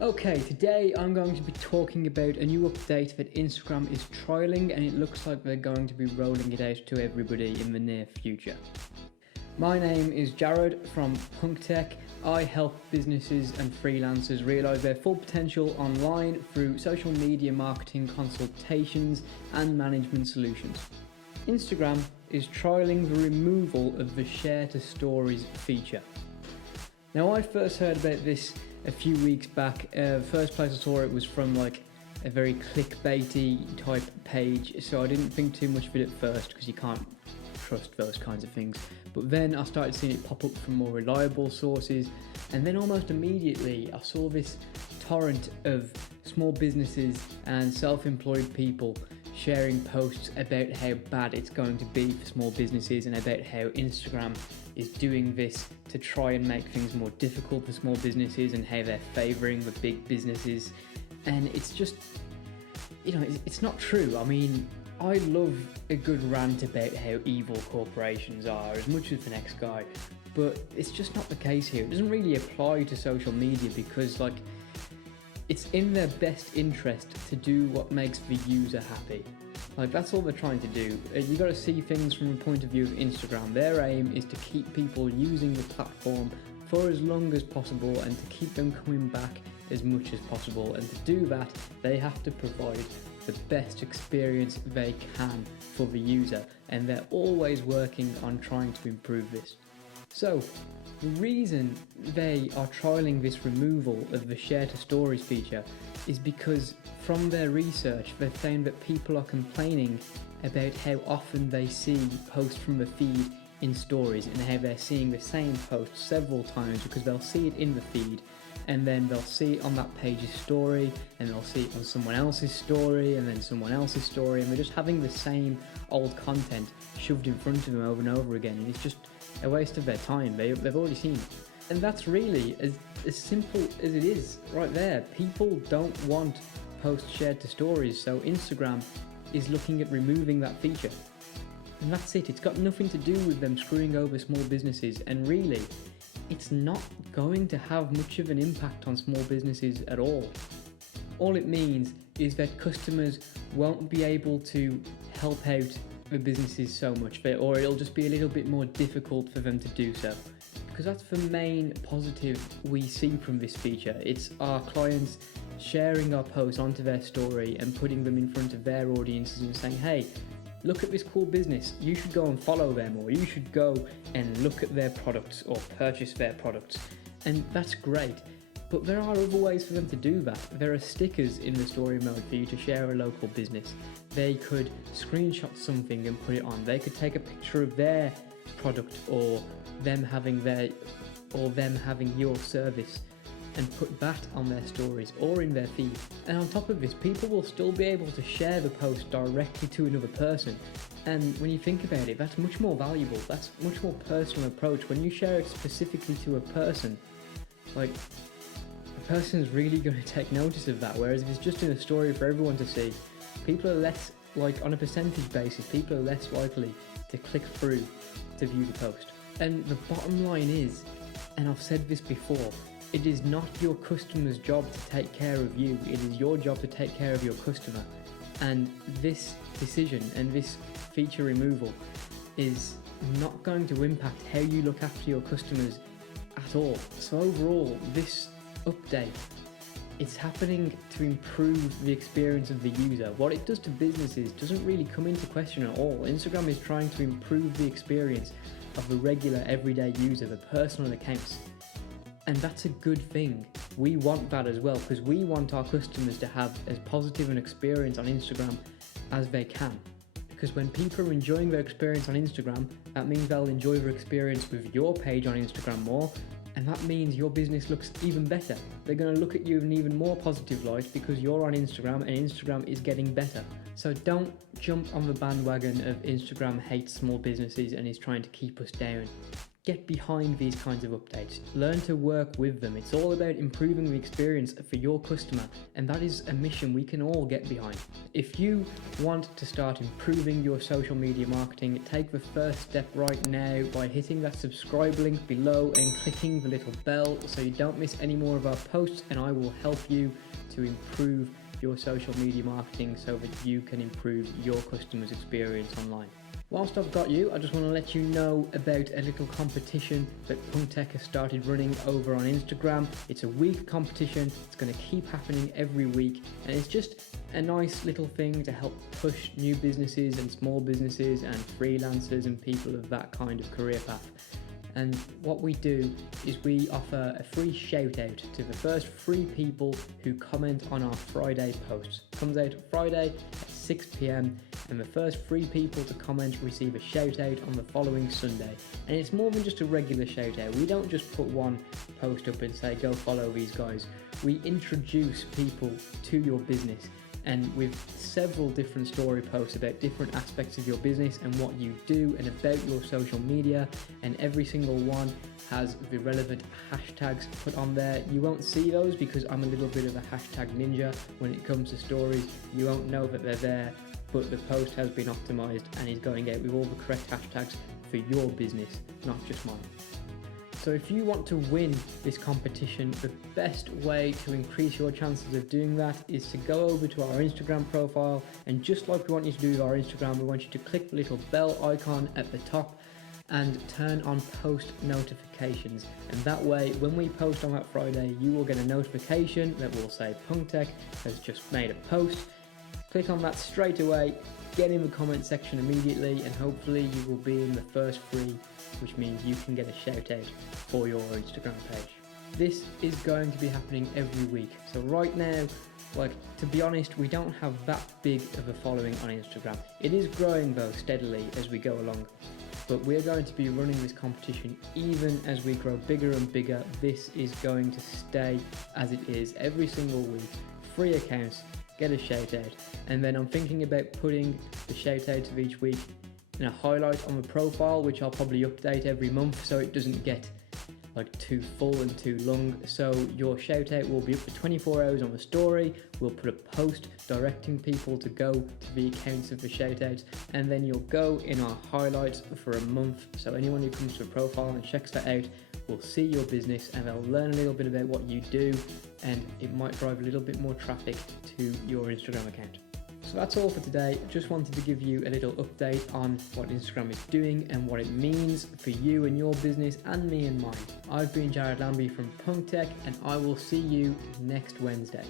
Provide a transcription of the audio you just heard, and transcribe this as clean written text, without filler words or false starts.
Okay, today I'm going to be talking about a new update that Instagram is trialing, and it looks like they're going to be rolling it out to everybody in the near future. My name is Jared from PunkTech. I help businesses and freelancers realize their full potential online through social media marketing consultations and management solutions. Instagram is trialing the removal of the Share to Stories feature. Now, I first heard about this a few weeks back. First place I saw it was from like a very clickbaity type page, so I didn't think too much of it at first because you can't trust those kinds of things. But then I started seeing it pop up from more reliable sources, and then almost immediately I saw this torrent of small businesses and self-employed people sharing posts about how bad it's going to be for small businesses and about how Instagram is doing this to try and make things more difficult for small businesses and how they're favouring the big businesses. And it's just, it's not true. I mean, I love a good rant about how evil corporations are as much as the next guy, but it's just not the case here. It doesn't really apply to social media because it's in their best interest to do what makes the user happy. That's all they're trying to do. You got to see things from the point of view of Instagram. Their aim is to keep people using the platform for as long as possible and to keep them coming back as much as possible. And to do that, they have to provide the best experience they can for the user. And they're always working on trying to improve this. So, the reason they are trialling this removal of the Share to Stories feature is because from their research they've found that people are complaining about how often they see posts from the feed in stories and how they're seeing the same post several times because they'll see it in the feed and then they'll see it on that page's story and they'll see it on someone else's story and then someone else's story, and they're just having the same old content shoved in front of them over and over again, and it's just a waste of their time. They've already seen it. And that's really as simple as it is right there. People don't want posts shared to stories, so Instagram is looking at removing that feature. And that's it. It's got nothing to do with them screwing over small businesses, and really, it's not going to have much of an impact on small businesses at all. All it means is that customers won't be able to help out the businesses so much, or it'll just be a little bit more difficult for them to do so. Because that's the main positive we see from this feature. It's our clients sharing our posts onto their story and putting them in front of their audiences and saying, hey, look at this cool business, you should go and follow them, or you should go and look at their products or purchase their products. And that's great. But there are other ways for them to do that. There are stickers in the story mode for you to share a local business. They could screenshot something and put it on. They could take a picture of their product or them having your service and put that on their stories or in their feed. And on top of this, people will still be able to share the post directly to another person. And when you think about it, that's much more valuable. That's a much more personal approach. When you share it specifically to a person, the person's really going to take notice of that. Whereas if it's just in a story for everyone to see, people are less, on a percentage basis, people are less likely to click through to view the post. And the bottom line is, and I've said this before, it is not your customer's job to take care of you. It is your job to take care of your customer. And this decision and this feature removal is not going to impact how you look after your customers at all. So overall, this update, it's happening to improve the experience of the user. What it does to businesses doesn't really come into question at all. Instagram is trying to improve the experience of the regular everyday user, the personal accounts. And that's a good thing. We want that as well, because we want our customers to have as positive an experience on Instagram as they can. Because when people are enjoying their experience on Instagram, that means they'll enjoy their experience with your page on Instagram more, and that means your business looks even better. They're going to look at you in even more positive light because you're on Instagram and Instagram is getting better. So don't jump on the bandwagon of Instagram hates small businesses and is trying to keep us down. get behind these kinds of updates. Learn to work with them. It's all about improving the experience for your customer, and that is a mission we can all get behind. If you want to start improving your social media marketing, take the first step right now by hitting that subscribe link below and clicking the little bell so you don't miss any more of our posts, and I will help you to improve your social media marketing so that you can improve your customers' experience online. Whilst I've got you, I just want to let you know about a little competition that Punktech has started running over on Instagram. It's a week competition. It's going to keep happening every week, and it's just a nice little thing to help push new businesses and small businesses and freelancers and people of that kind of career path. And what we do is we offer a free shout out to the first 3 people who comment on our Friday posts. It comes out Friday at 6 p.m. and the first 3 people to comment receive a shout out on the following Sunday. And it's more than just a regular shout out. We don't just put one post up and say go follow these guys. We introduce people to your business, and with several different story posts about different aspects of your business and what you do and about your social media, and every single one has the relevant hashtags put on there. You won't see those because I'm a little bit of a hashtag ninja when it comes to stories. You won't know that they're there, but the post has been optimized and is going out with all the correct hashtags for your business, not just mine. So if you want to win this competition, the best way to increase your chances of doing that is to go over to our Instagram profile, and just like we want you to do with our Instagram, we want you to click the little bell icon at the top and turn on post notifications. And that way, when we post on that Friday, you will get a notification that will say Punktech has just made a post. Click on that straight away, get in the comment section immediately, and hopefully you will be in the first 3, which means you can get a shout out for your Instagram page. This is going to be happening every week. So right now, to be honest, we don't have that big of a following on Instagram. It is growing though steadily as we go along. But we're going to be running this competition even as we grow bigger and bigger. This is going to stay as it is every single week. Free accounts, get a shout out, and then I'm thinking about putting the shout outs of each week in a highlight on the profile, which I'll probably update every month so it doesn't get too full and too long. So your shout out will be up for 24 hours on the story. We'll put a post directing people to go to the accounts of the shout outs, and then you'll go in our highlights for a month. So anyone who comes to the profile and checks that out will see your business, and they'll learn a little bit about what you do, and it might drive a little bit more traffic to your Instagram account. So that's all for today. Just wanted to give you a little update on what Instagram is doing and what it means for you and your business and me and mine. I've been Jared Lambie from Punktech, and I will see you next Wednesday.